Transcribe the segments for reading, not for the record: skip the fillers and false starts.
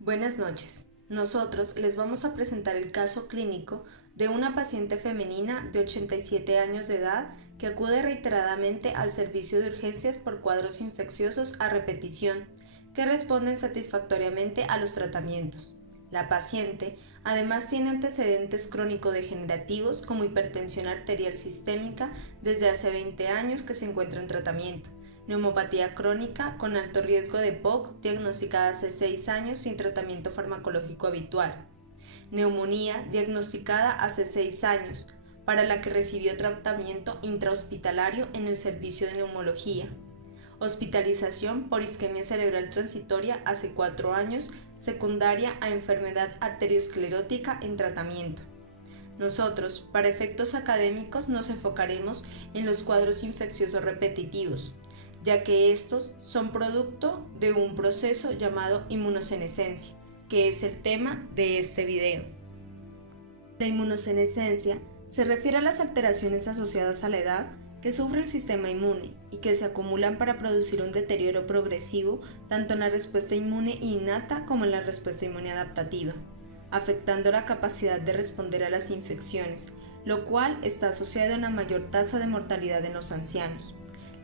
Buenas noches. Nosotros les vamos a presentar el caso clínico de una paciente femenina de 87 años de edad que acude reiteradamente al servicio de urgencias por cuadros infecciosos a repetición, que responden satisfactoriamente a los tratamientos. La paciente además tiene antecedentes crónico-degenerativos como hipertensión arterial sistémica desde hace 20 años que se encuentra en tratamiento, neumopatía crónica con alto riesgo de POC diagnosticada hace 6 años sin tratamiento farmacológico habitual, neumonía diagnosticada hace 6 años, para la que recibió tratamiento intrahospitalario en el servicio de neumología, hospitalización por isquemia cerebral transitoria hace 4 años, secundaria a enfermedad arteriosclerótica en tratamiento. Nosotros, para efectos académicos, nos enfocaremos en los cuadros infecciosos repetitivos, ya que estos son producto de un proceso llamado inmunosenescencia, que es el tema de este video. La inmunosenescencia se refiere a las alteraciones asociadas a la edad que sufre el sistema inmune y que se acumulan para producir un deterioro progresivo tanto en la respuesta inmune innata como en la respuesta inmune adaptativa, afectando la capacidad de responder a las infecciones, lo cual está asociado a una mayor tasa de mortalidad en los ancianos.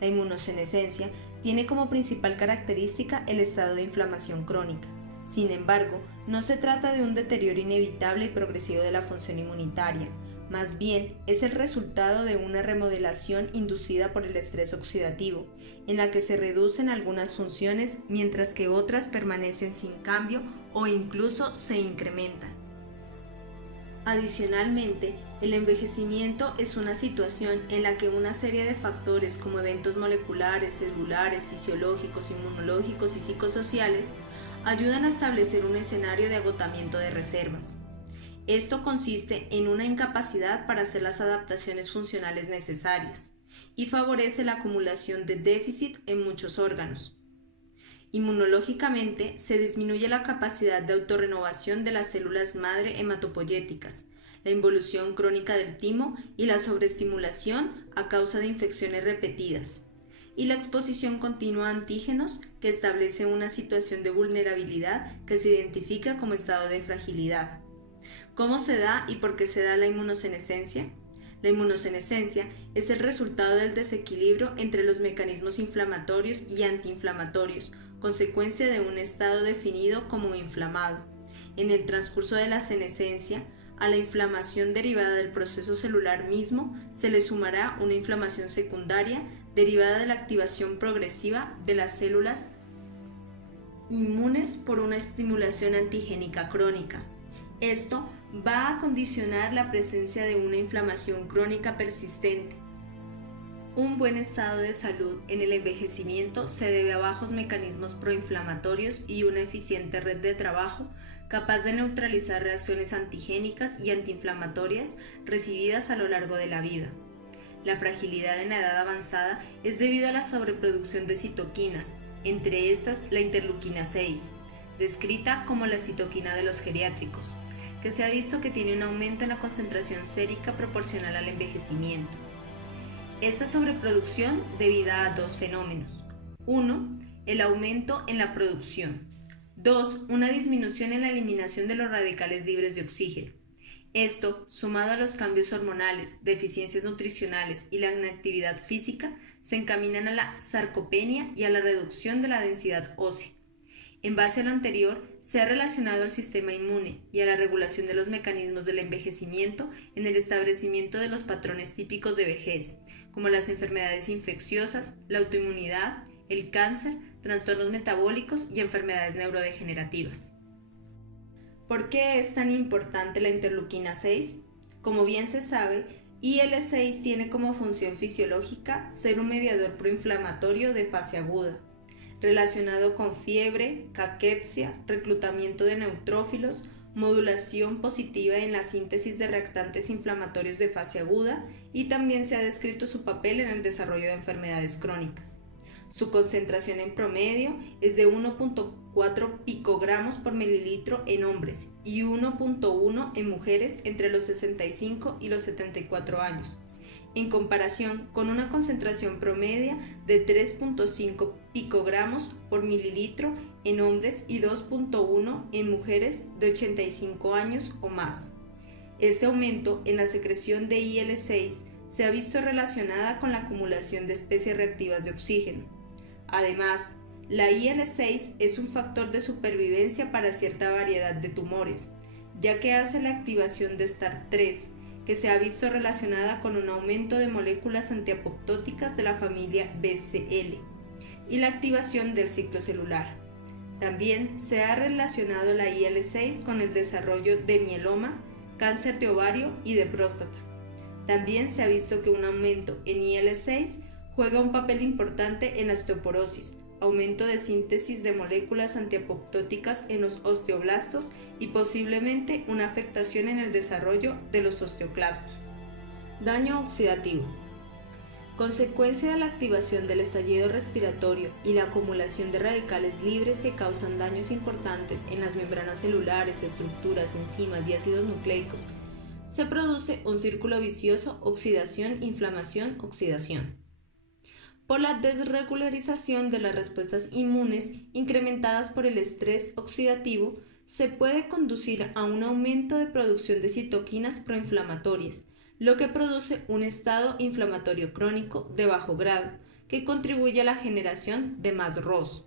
La inmunosenescencia tiene como principal característica el estado de inflamación crónica. Sin embargo, no se trata de un deterioro inevitable y progresivo de la función inmunitaria, más bien es el resultado de una remodelación inducida por el estrés oxidativo, en la que se reducen algunas funciones mientras que otras permanecen sin cambio o incluso se incrementan. Adicionalmente, el envejecimiento es una situación en la que una serie de factores como eventos moleculares, celulares, fisiológicos, inmunológicos y psicosociales ayudan a establecer un escenario de agotamiento de reservas. Esto consiste en una incapacidad para hacer las adaptaciones funcionales necesarias y favorece la acumulación de déficit en muchos órganos. Inmunológicamente, se disminuye la capacidad de autorrenovación de las células madre hematopoyéticas, la involución crónica del timo y la sobreestimulación a causa de infecciones repetidas, y la exposición continua a antígenos que establece una situación de vulnerabilidad que se identifica como estado de fragilidad. ¿Cómo se da y por qué se da la inmunosenescencia? La inmunosenescencia es el resultado del desequilibrio entre los mecanismos inflamatorios y antiinflamatorios, consecuencia de un estado definido como inflamado. En el transcurso de la senescencia, a la inflamación derivada del proceso celular mismo se le sumará una inflamación secundaria derivada de la activación progresiva de las células inmunes por una estimulación antigénica crónica. Esto va a condicionar la presencia de una inflamación crónica persistente. Un buen estado de salud en el envejecimiento se debe a bajos mecanismos proinflamatorios y una eficiente red de trabajo capaz de neutralizar reacciones antigénicas y antiinflamatorias recibidas a lo largo de la vida. La fragilidad en la edad avanzada es debido a la sobreproducción de citoquinas, entre estas la interleuquina 6, descrita como la citoquina de los geriátricos, que se ha visto que tiene un aumento en la concentración sérica proporcional al envejecimiento. Esta sobreproducción debida a dos fenómenos. 1. El aumento en la producción. 2. Una disminución en la eliminación de los radicales libres de oxígeno. Esto, sumado a los cambios hormonales, deficiencias nutricionales y la inactividad física, se encaminan a la sarcopenia y a la reducción de la densidad ósea. En base a lo anterior, se ha relacionado al sistema inmune y a la regulación de los mecanismos del envejecimiento en el establecimiento de los patrones típicos de vejez, como las enfermedades infecciosas, la autoinmunidad, el cáncer, trastornos metabólicos y enfermedades neurodegenerativas. ¿Por qué es tan importante la interleuquina 6? Como bien se sabe, IL-6 tiene como función fisiológica ser un mediador proinflamatorio de fase aguda, relacionado con fiebre, caquexia, reclutamiento de neutrófilos, modulación positiva en la síntesis de reactantes inflamatorios de fase aguda y también se ha descrito su papel en el desarrollo de enfermedades crónicas. Su concentración en promedio es de 1.4 picogramos por mililitro en hombres y 1.1 en mujeres entre los 65 y los 74 años. en comparación con una concentración promedia de 3.5 picogramos por mililitro en hombres y 2.1 en mujeres de 85 años o más. Este aumento en la secreción de IL-6 se ha visto relacionada con la acumulación de especies reactivas de oxígeno. Además, la IL-6 es un factor de supervivencia para cierta variedad de tumores, ya que hace la activación de STAR3, que se ha visto relacionada con un aumento de moléculas antiapoptóticas de la familia BCL y la activación del ciclo celular. También se ha relacionado la IL-6 con el desarrollo de mieloma, cáncer de ovario y de próstata. También se ha visto que un aumento en IL-6 juega un papel importante en la osteoporosis, aumento de síntesis de moléculas antiapoptóticas en los osteoblastos y posiblemente una afectación en el desarrollo de los osteoclastos. Daño oxidativo. Consecuencia de la activación del estallido respiratorio y la acumulación de radicales libres que causan daños importantes en las membranas celulares, estructuras, enzimas y ácidos nucleicos, se produce un círculo vicioso: oxidación, inflamación, oxidación. Por la desregularización de las respuestas inmunes incrementadas por el estrés oxidativo, se puede conducir a un aumento de producción de citoquinas proinflamatorias, lo que produce un estado inflamatorio crónico de bajo grado, que contribuye a la generación de más ROS,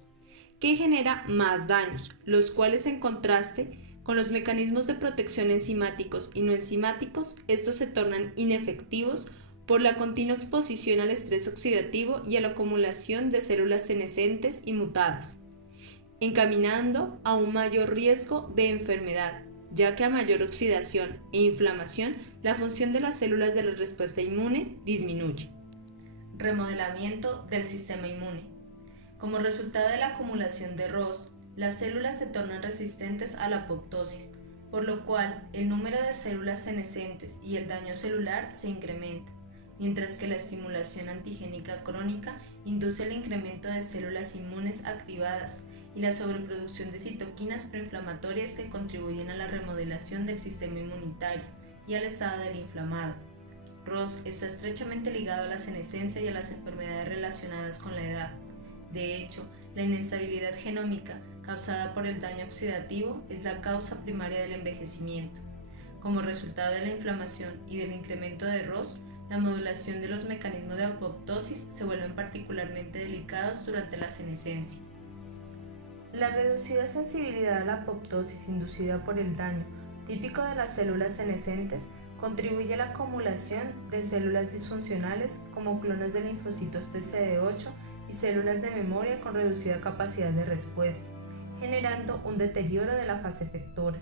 que genera más daños, los cuales, en contraste con los mecanismos de protección enzimáticos y no enzimáticos, estos se tornan inefectivos por la continua exposición al estrés oxidativo y a la acumulación de células senescentes y mutadas, encaminando a un mayor riesgo de enfermedad, ya que a mayor oxidación e inflamación, la función de las células de la respuesta inmune disminuye. Remodelamiento del sistema inmune. Como resultado de la acumulación de ROS, las células se tornan resistentes a la apoptosis, por lo cual el número de células senescentes y el daño celular se incrementa, mientras que la estimulación antigénica crónica induce el incremento de células inmunes activadas y la sobreproducción de citoquinas proinflamatorias que contribuyen a la remodelación del sistema inmunitario y al estado del inflamado. ROS está estrechamente ligado a la senescencia y a las enfermedades relacionadas con la edad. De hecho, la inestabilidad genómica causada por el daño oxidativo es la causa primaria del envejecimiento. Como resultado de la inflamación y del incremento de ROS, la modulación de los mecanismos de apoptosis se vuelven particularmente delicados durante la senescencia. La reducida sensibilidad a la apoptosis inducida por el daño típico de las células senescentes contribuye a la acumulación de células disfuncionales como clones de linfocitos TCD8 y células de memoria con reducida capacidad de respuesta, generando un deterioro de la fase efectora.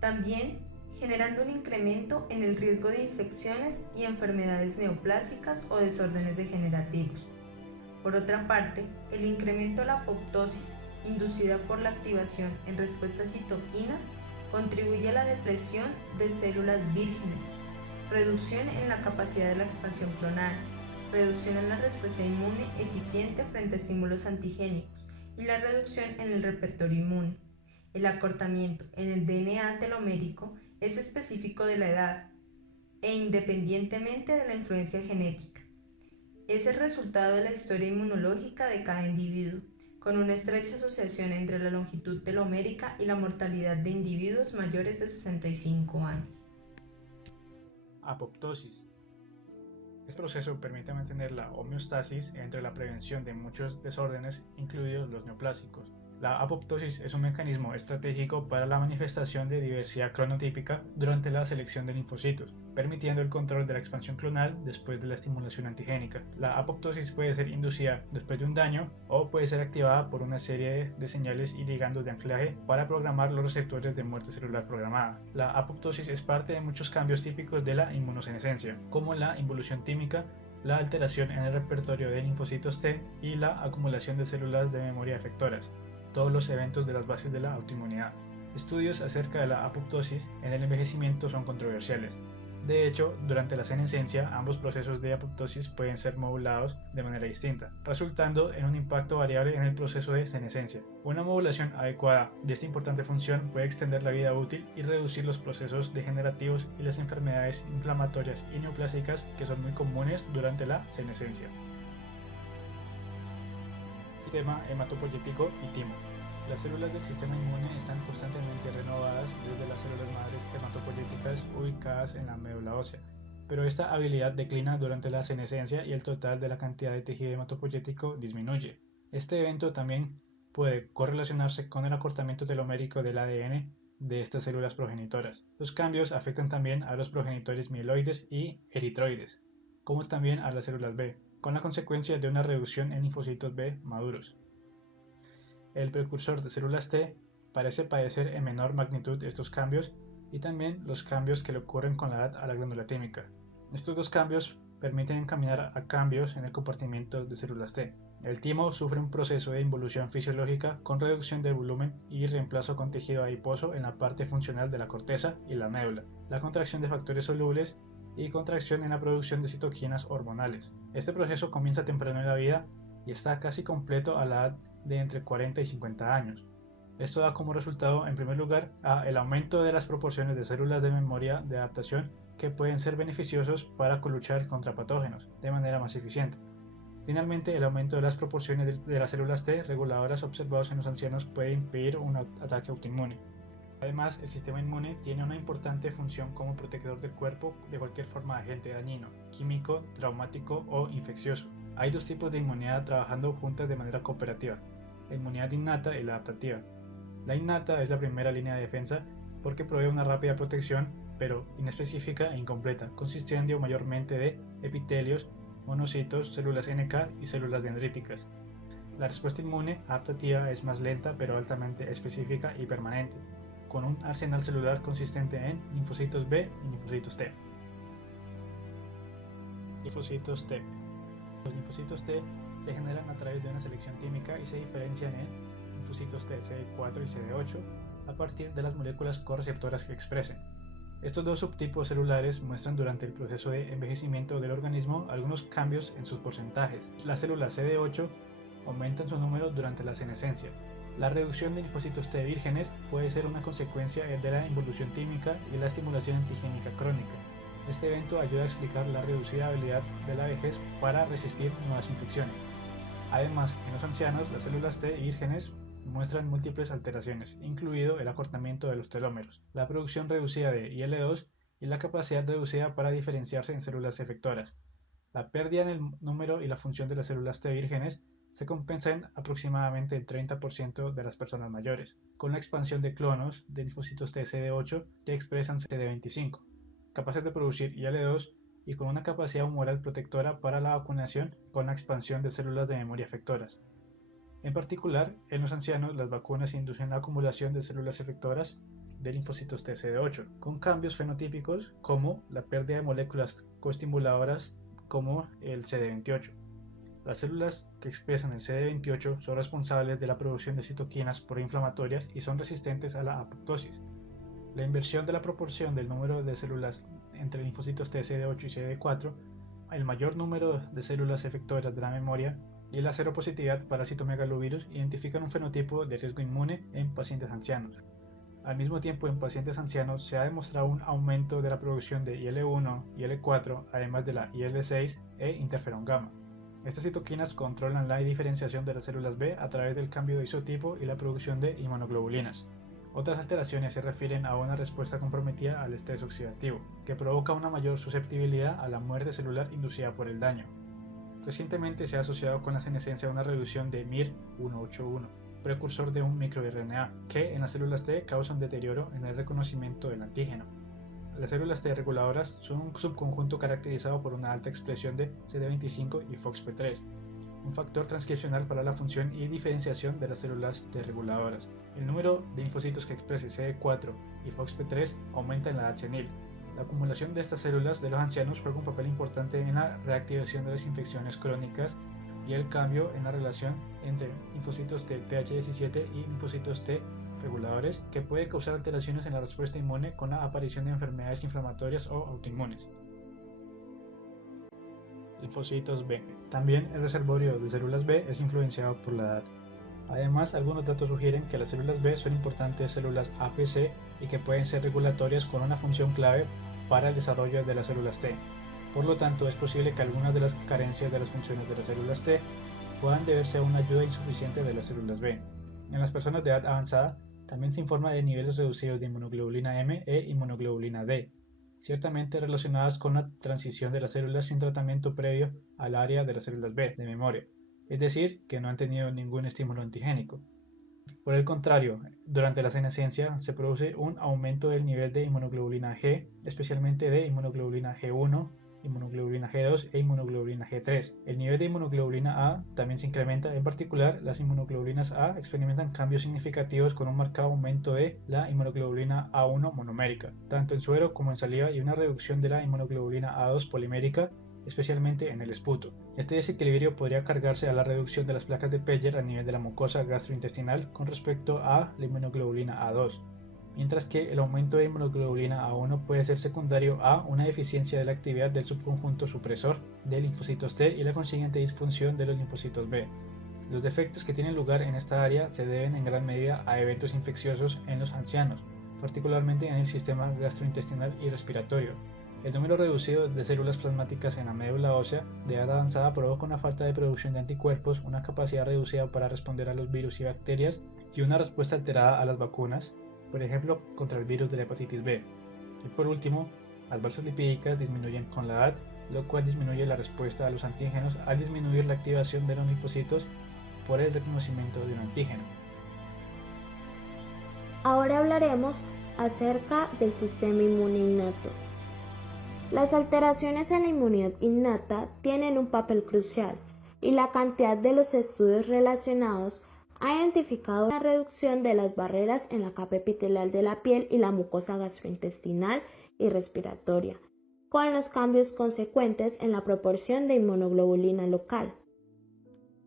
También generando un incremento en el riesgo de infecciones y enfermedades neoplásicas o desórdenes degenerativos. Por otra parte, el incremento de la apoptosis inducida por la activación en respuesta a citoquinas contribuye a la depresión de células vírgenes, reducción en la capacidad de la expansión clonal, reducción en la respuesta inmune eficiente frente a estímulos antigénicos y la reducción en el repertorio inmune. El acortamiento en el DNA telomérico es específico de la edad e independientemente de la influencia genética. Es el resultado de la historia inmunológica de cada individuo, con una estrecha asociación entre la longitud telomérica y la mortalidad de individuos mayores de 65 años. Apoptosis. Este proceso permite mantener la homeostasis entre la prevención de muchos desórdenes, incluidos los neoplásicos. La apoptosis es un mecanismo estratégico para la manifestación de diversidad cronotípica durante la selección de linfocitos, permitiendo el control de la expansión clonal después de la estimulación antigénica. La apoptosis puede ser inducida después de un daño o puede ser activada por una serie de señales y ligandos de anclaje para programar los receptores de muerte celular programada. La apoptosis es parte de muchos cambios típicos de la inmunosenescencia, como la involución tímica, la alteración en el repertorio de linfocitos T y la acumulación de células de memoria efectoras, todos los eventos de las bases de la autoinmunidad. Estudios acerca de la apoptosis en el envejecimiento son controversiales. De hecho, durante la senescencia, ambos procesos de apoptosis pueden ser modulados de manera distinta, resultando en un impacto variable en el proceso de senescencia. Una modulación adecuada de esta importante función puede extender la vida útil y reducir los procesos degenerativos y las enfermedades inflamatorias y neoplásicas que son muy comunes durante la senescencia. Sistema hematopoyético y timo. Las células del sistema inmune están constantemente renovadas desde las células madres hematopoyéticas ubicadas en la médula ósea, pero esta habilidad declina durante la senescencia y el total de la cantidad de tejido hematopoyético disminuye. Este evento también puede correlacionarse con el acortamiento telomérico del ADN de estas células progenitoras. Los cambios afectan también a los progenitores mieloides y eritroides, como también a las células B, con la consecuencia de una reducción en linfocitos B maduros. El precursor de células T parece padecer en menor magnitud estos cambios y también los cambios que le ocurren con la edad a la glándula tímica. Estos dos cambios permiten encaminar a cambios en el comportamiento de células T. El timo sufre un proceso de involución fisiológica con reducción del volumen y reemplazo con tejido adiposo en la parte funcional de la corteza y la médula, la contracción de factores solubles y contracción en la producción de citoquinas hormonales. Este proceso comienza temprano en la vida y está casi completo a la edad de entre 40 y 50 años. Esto da como resultado, en primer lugar, el aumento de las proporciones de células de memoria de adaptación que pueden ser beneficiosos para luchar contra patógenos de manera más eficiente. Finalmente, el aumento de las proporciones de las células T reguladoras observados en los ancianos puede impedir un ataque autoinmune. Además, el sistema inmune tiene una importante función como protector del cuerpo de cualquier forma de agente dañino, químico, traumático o infeccioso. Hay dos tipos de inmunidad trabajando juntas de manera cooperativa: la inmunidad innata y la adaptativa. La innata es la primera línea de defensa porque provee una rápida protección, pero inespecífica e incompleta, consistiendo mayormente de epitelios, monocitos, células NK y células dendríticas. La respuesta inmune adaptativa es más lenta pero altamente específica y permanente, con un arsenal celular consistente en linfocitos B y linfocitos T. Linfocitos T. Los linfocitos T se generan a través de una selección química y se diferencian en linfocitos T CD4 y CD8 a partir de las moléculas correceptoras que expresen. Estos dos subtipos celulares muestran durante el proceso de envejecimiento del organismo algunos cambios en sus porcentajes. Las células CD8 aumentan su número durante la senescencia. La reducción de linfocitos T vírgenes puede ser una consecuencia de la involución química y la estimulación antigénica crónica. Este evento ayuda a explicar la reducida habilidad de la vejez para resistir nuevas infecciones. Además, en los ancianos, las células T vírgenes muestran múltiples alteraciones, incluido el acortamiento de los telómeros, la producción reducida de IL-2 y la capacidad reducida para diferenciarse en células efectoras. La pérdida en el número y la función de las células T vírgenes se compensa en aproximadamente el 30% de las personas mayores, con la expansión de clonos de linfocitos T CD8 que expresan CD25, capaces de producir IL-2 y con una capacidad humoral protectora para la vacunación con la expansión de células de memoria efectoras. En particular, en los ancianos, las vacunas inducen la acumulación de células efectoras de linfocitos T CD8, con cambios fenotípicos como la pérdida de moléculas coestimuladoras como el CD28. Las células que expresan el CD28 son responsables de la producción de citoquinas proinflamatorias y son resistentes a la apoptosis. La inversión de la proporción del número de células entre linfocitos T CD8 y CD4, el mayor número de células efectoras de la memoria y la seropositividad para citomegalovirus identifican un fenotipo de riesgo inmune en pacientes ancianos. Al mismo tiempo, en pacientes ancianos se ha demostrado un aumento de la producción de IL-1 y IL-4, además de la IL-6 e interferón gamma. Estas citoquinas controlan la diferenciación de las células B a través del cambio de isotipo y la producción de inmunoglobulinas. Otras alteraciones se refieren a una respuesta comprometida al estrés oxidativo, que provoca una mayor susceptibilidad a la muerte celular inducida por el daño. Recientemente se ha asociado con la senescencia una reducción de MIR181, precursor de un microRNA, que en las células T causa un deterioro en el reconocimiento del antígeno. Las células T reguladoras son un subconjunto caracterizado por una alta expresión de CD25 y FOXP3, un factor transcripcional para la función y diferenciación de las células T reguladoras. El número de linfocitos que exprese CD4 y FOXP3 aumenta en la edad senil. La acumulación de estas células de los ancianos juega un papel importante en la reactivación de las infecciones crónicas y el cambio en la relación entre linfocitos T TH17 y linfocitos T reguladores que puede causar alteraciones en la respuesta inmune con la aparición de enfermedades inflamatorias o autoinmunes. Linfocitos B. También el reservorio de células B es influenciado por la edad. Además, algunos datos sugieren que las células B son importantes células APC y que pueden ser regulatorias con una función clave para el desarrollo de las células T. Por lo tanto, es posible que algunas de las carencias de las funciones de las células T puedan deberse a una ayuda insuficiente de las células B. En las personas de edad avanzada, también se informa de niveles reducidos de inmunoglobulina M e inmunoglobulina D, ciertamente relacionadas con la transición de las células sin tratamiento previo al área de las células B de memoria, es decir, que no han tenido ningún estímulo antigénico. Por el contrario, durante la senescencia se produce un aumento del nivel de inmunoglobulina G, especialmente de inmunoglobulina G1, inmunoglobulina G2 e inmunoglobulina G3. El nivel de inmunoglobulina A también se incrementa, en particular las inmunoglobulinas A experimentan cambios significativos con un marcado aumento de la inmunoglobulina A1 monomérica, tanto en suero como en saliva, y una reducción de la inmunoglobulina A2 polimérica, especialmente en el esputo. Este desequilibrio podría cargarse a la reducción de las placas de Peyer a nivel de la mucosa gastrointestinal con respecto a la inmunoglobulina A2, mientras que el aumento de inmunoglobulina A1 puede ser secundario a una deficiencia de la actividad del subconjunto supresor de linfocitos T y la consiguiente disfunción de los linfocitos B. Los defectos que tienen lugar en esta área se deben en gran medida a eventos infecciosos en los ancianos, particularmente en el sistema gastrointestinal y respiratorio. El número reducido de células plasmáticas en la médula ósea de edad avanzada provoca una falta de producción de anticuerpos, una capacidad reducida para responder a los virus y bacterias y una respuesta alterada a las vacunas, por ejemplo contra el virus de la hepatitis B. Y por último, las balsas lipídicas disminuyen con la edad, lo cual disminuye la respuesta a los antígenos al disminuir la activación de los linfocitos por el reconocimiento de un antígeno. Ahora hablaremos acerca del sistema inmune innato. Las alteraciones en la inmunidad innata tienen un papel crucial y la cantidad de los estudios relacionados ha identificado una reducción de las barreras en la capa epitelial de la piel y la mucosa gastrointestinal y respiratoria, con los cambios consecuentes en la proporción de inmunoglobulina local.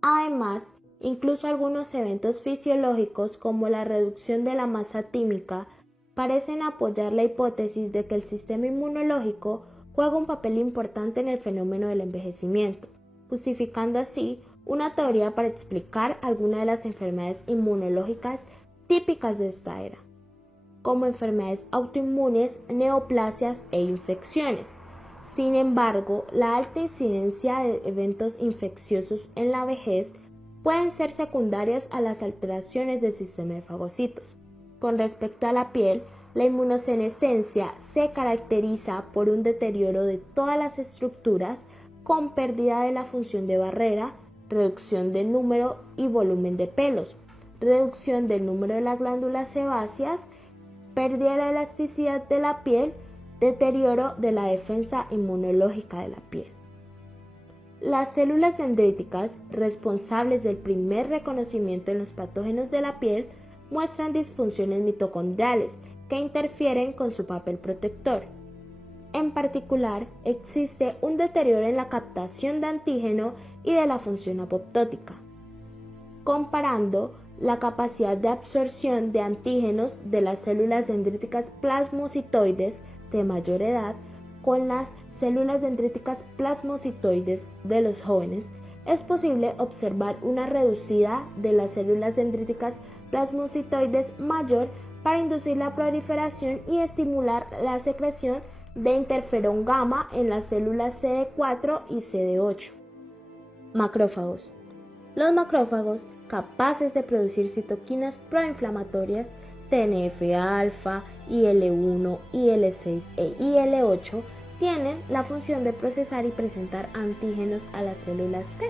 Además, incluso algunos eventos fisiológicos como la reducción de la masa tímica parecen apoyar la hipótesis de que el sistema inmunológico juega un papel importante en el fenómeno del envejecimiento, justificando así una teoría para explicar algunas de las enfermedades inmunológicas típicas de esta era, como enfermedades autoinmunes, neoplasias e infecciones. Sin embargo, la alta incidencia de eventos infecciosos en la vejez pueden ser secundarias a las alteraciones del sistema de fagocitos. Con respecto a la piel, la inmunosenescencia se caracteriza por un deterioro de todas las estructuras con pérdida de la función de barrera, reducción del número y volumen de pelos, reducción del número de las glándulas sebáceas, pérdida de la elasticidad de la piel, deterioro de la defensa inmunológica de la piel. Las células dendríticas, responsables del primer reconocimiento en los patógenos de la piel, muestran disfunciones mitocondriales que interfieren con su papel protector. En particular, existe un deterioro en la captación de antígeno y de la función apoptótica, comparando la capacidad de absorción de antígenos de las células dendríticas plasmocitoides de mayor edad con las células dendríticas plasmocitoides de los jóvenes. Es posible observar una reducida de las células dendríticas plasmocitoides mayor para inducir la proliferación y estimular la secreción de interferón gamma en las células CD4 y CD8. Macrófagos. Los macrófagos, capaces de producir citoquinas proinflamatorias, TNF-alfa, IL-1, IL-6 e IL-8, tienen la función de procesar y presentar antígenos a las células T.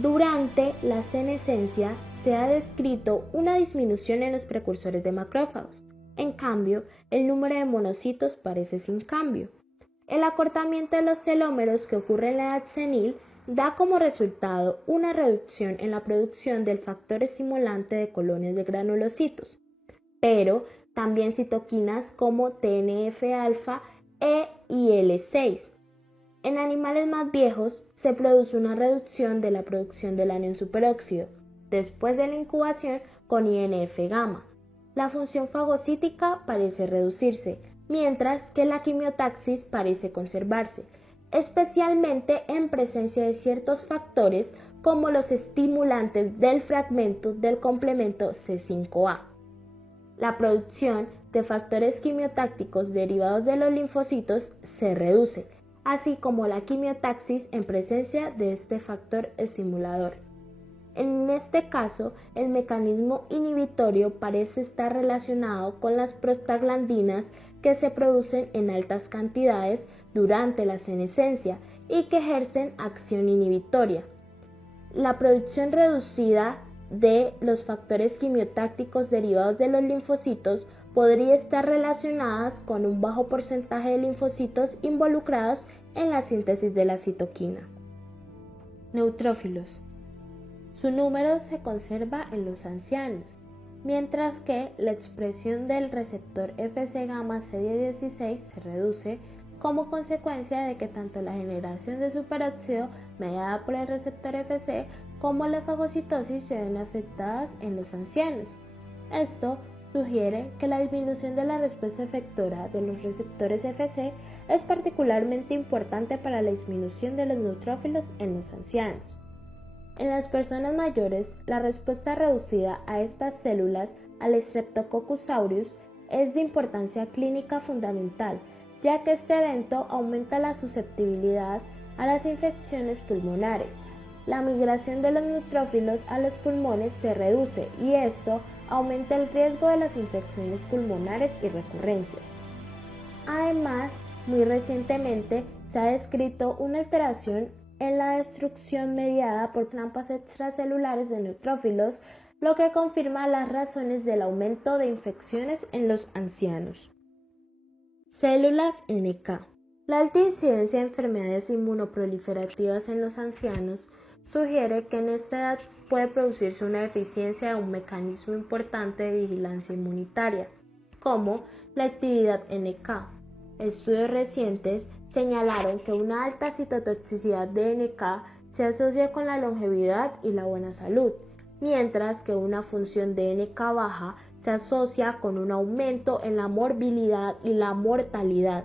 Durante la senescencia se ha descrito una disminución en los precursores de macrófagos. En cambio, el número de monocitos parece sin cambio. El acortamiento de los telómeros que ocurre en la edad senil da como resultado una reducción en la producción del factor estimulante de colonias de granulocitos, pero también citoquinas como TNF-alfa e IL-6. En animales más viejos se produce una reducción de la producción del anión superóxido, después de la incubación con INF-gamma. La función fagocítica parece reducirse, mientras que la quimiotaxis parece conservarse, especialmente en presencia de ciertos factores como los estimulantes del fragmento del complemento C5a. La producción de factores quimiotácticos derivados de los linfocitos se reduce, así como la quimiotaxis en presencia de este factor estimulador. En este caso, el mecanismo inhibitorio parece estar relacionado con las prostaglandinas que se producen en altas cantidades durante la senescencia y que ejercen acción inhibitoria. La producción reducida de los factores quimiotácticos derivados de los linfocitos podría estar relacionadas con un bajo porcentaje de linfocitos involucrados en la síntesis de la citoquina. Neutrófilos. Su número se conserva en los ancianos, mientras que la expresión del receptor Fc-gamma CD16 se reduce como consecuencia de que tanto la generación de superóxido mediada por el receptor Fc como la fagocitosis se ven afectadas en los ancianos. Esto sugiere que la disminución de la respuesta efectora de los receptores Fc es particularmente importante para la disminución de los neutrófilos en los ancianos. En las personas mayores, la respuesta reducida a estas células al Streptococcus aureus es de importancia clínica fundamental, ya que este evento aumenta la susceptibilidad a las infecciones pulmonares. La migración de los neutrófilos a los pulmones se reduce y esto aumenta el riesgo de las infecciones pulmonares y recurrencias. Además, muy recientemente se ha descrito una alteración en la destrucción mediada por trampas extracelulares de neutrófilos, lo que confirma las razones del aumento de infecciones en los ancianos. Células NK. La alta incidencia de enfermedades inmunoproliferativas en los ancianos sugiere que en esta edad puede producirse una deficiencia de un mecanismo importante de vigilancia inmunitaria, como la actividad NK. Estudios recientes señalaron que una alta citotoxicidad de NK se asocia con la longevidad y la buena salud, mientras que una función de NK baja se asocia con un aumento en la morbilidad y la mortalidad,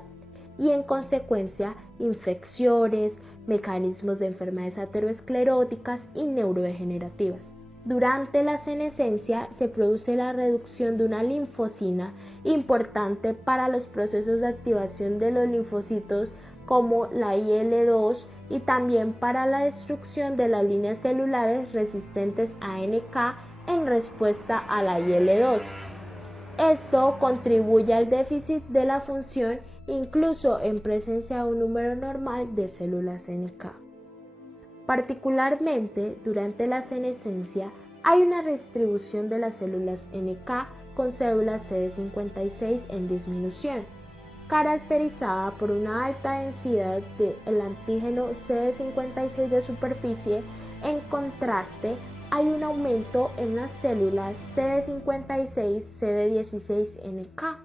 y en consecuencia infecciones, mecanismos de enfermedades ateroscleróticas y neurodegenerativas. Durante la senescencia se produce la reducción de una linfocina importante para los procesos de activación de los linfocitos como la IL-2 y también para la destrucción de las líneas celulares resistentes a NK en respuesta a la IL-2. Esto contribuye al déficit de la función incluso en presencia de un número normal de células NK. Particularmente durante la senescencia hay una redistribución de las células NK con células CD56 en disminución, caracterizada por una alta densidad del antígeno CD56 de superficie. En contraste, hay un aumento en las células CD56-CD16-NK.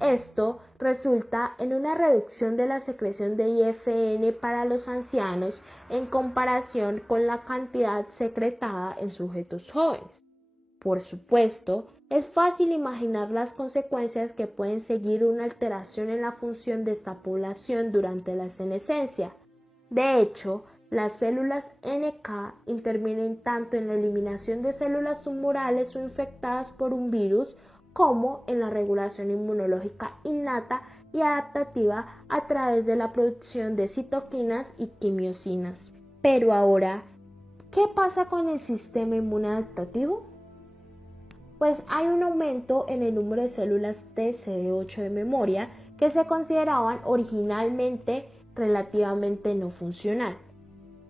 Esto resulta en una reducción de la secreción de IFN para los ancianos en comparación con la cantidad secretada en sujetos jóvenes. Por supuesto, es fácil imaginar las consecuencias que pueden seguir una alteración en la función de esta población durante la senescencia. De hecho, las células NK intervienen tanto en la eliminación de células tumorales o infectadas por un virus como en la regulación inmunológica innata y adaptativa a través de la producción de citoquinas y quimiosinas. Pero ahora, ¿qué pasa con el sistema inmune adaptativo? Pues hay un aumento en el número de células TCD8 de memoria que se consideraban originalmente relativamente no funcional.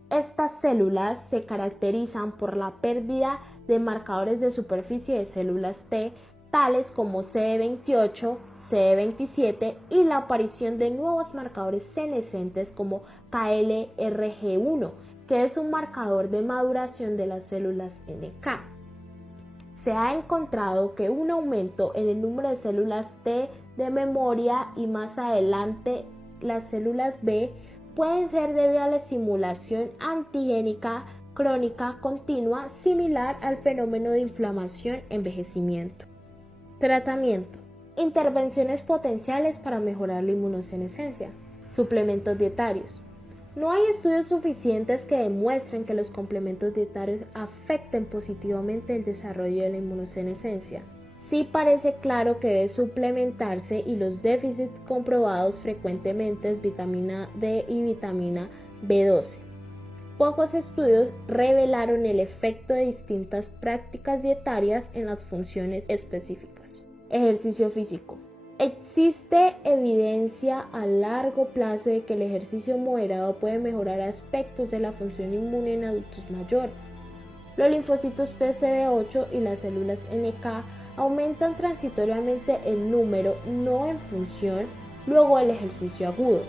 Estas células se caracterizan por la pérdida de marcadores de superficie de células T, tales como CD28, CD27 y la aparición de nuevos marcadores senescentes como KLRG1, que es un marcador de maduración de las células NK. Se ha encontrado que un aumento en el número de células T de memoria y más adelante las células B pueden ser debido a la estimulación antigénica crónica continua similar al fenómeno de inflamación-envejecimiento. Tratamiento. Intervenciones potenciales para mejorar la inmunosenescencia. Suplementos dietarios. No hay estudios suficientes que demuestren que los complementos dietarios afecten positivamente el desarrollo de la inmunosenescencia. Sí parece claro que debe suplementarse y los déficits comprobados frecuentemente es vitamina D y vitamina B12. Pocos estudios revelaron el efecto de distintas prácticas dietarias en las funciones específicas. Ejercicio físico. Existe evidencia a largo plazo de que el ejercicio moderado puede mejorar aspectos de la función inmune en adultos mayores. Los linfocitos TCD8 y las células NK aumentan transitoriamente el número, no en función, luego del ejercicio agudo.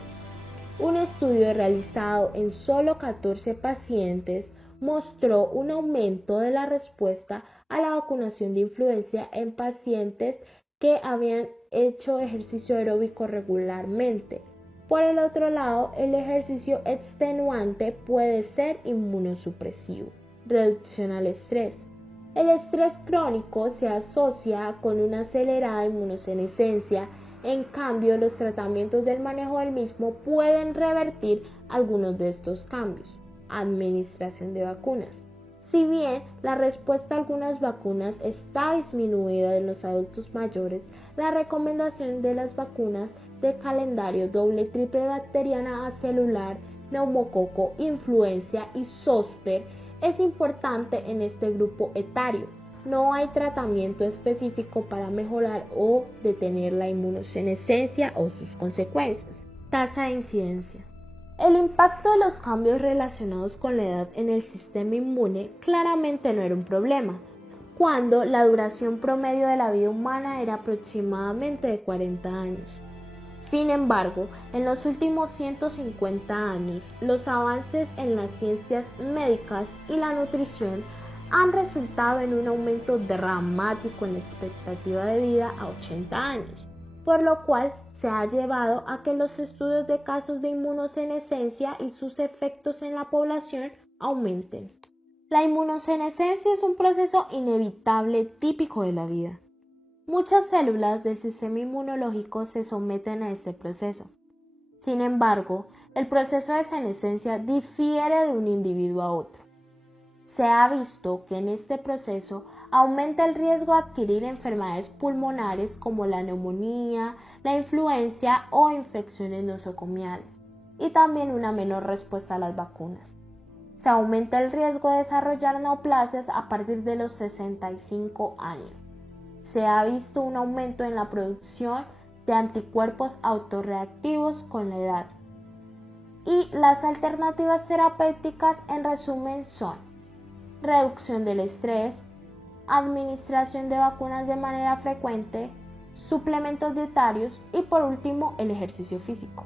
Un estudio realizado en solo 14 pacientes mostró un aumento de la respuesta a la vacunación de influenza en pacientes que habían hecho ejercicio aeróbico regularmente. Por el otro lado, el ejercicio extenuante puede ser inmunosupresivo. Reducción al estrés. El estrés crónico se asocia con una acelerada inmunosenescencia. En cambio, los tratamientos del manejo del mismo pueden revertir algunos de estos cambios. Administración de vacunas. Si bien la respuesta a algunas vacunas está disminuida en los adultos mayores, la recomendación de las vacunas de calendario doble triple bacteriana acelular, neumococo, influenza y zóster es importante en este grupo etario. No hay tratamiento específico para mejorar o detener la inmunosenescencia o sus consecuencias. Tasa de incidencia. El impacto de los cambios relacionados con la edad en el sistema inmune claramente no era un problema, cuando la duración promedio de la vida humana era aproximadamente de 40 años. Sin embargo, en los últimos 150 años, los avances en las ciencias médicas y la nutrición han resultado en un aumento dramático en la expectativa de vida a 80 años, por lo cual se ha llevado a que los estudios de casos de inmunosenescencia y sus efectos en la población aumenten. La inmunosenescencia es un proceso inevitable típico de la vida. Muchas células del sistema inmunológico se someten a este proceso. Sin embargo, el proceso de senescencia difiere de un individuo a otro. Se ha visto que en este proceso aumenta el riesgo de adquirir enfermedades pulmonares como la neumonía, la influenza o infecciones nosocomiales, y también una menor respuesta a las vacunas. Se aumenta el riesgo de desarrollar neoplasias a partir de los 65 años. Se ha visto un aumento en la producción de anticuerpos autorreactivos con la edad. Y las alternativas terapéuticas en resumen son reducción del estrés, administración de vacunas de manera frecuente, suplementos dietarios y por último el ejercicio físico.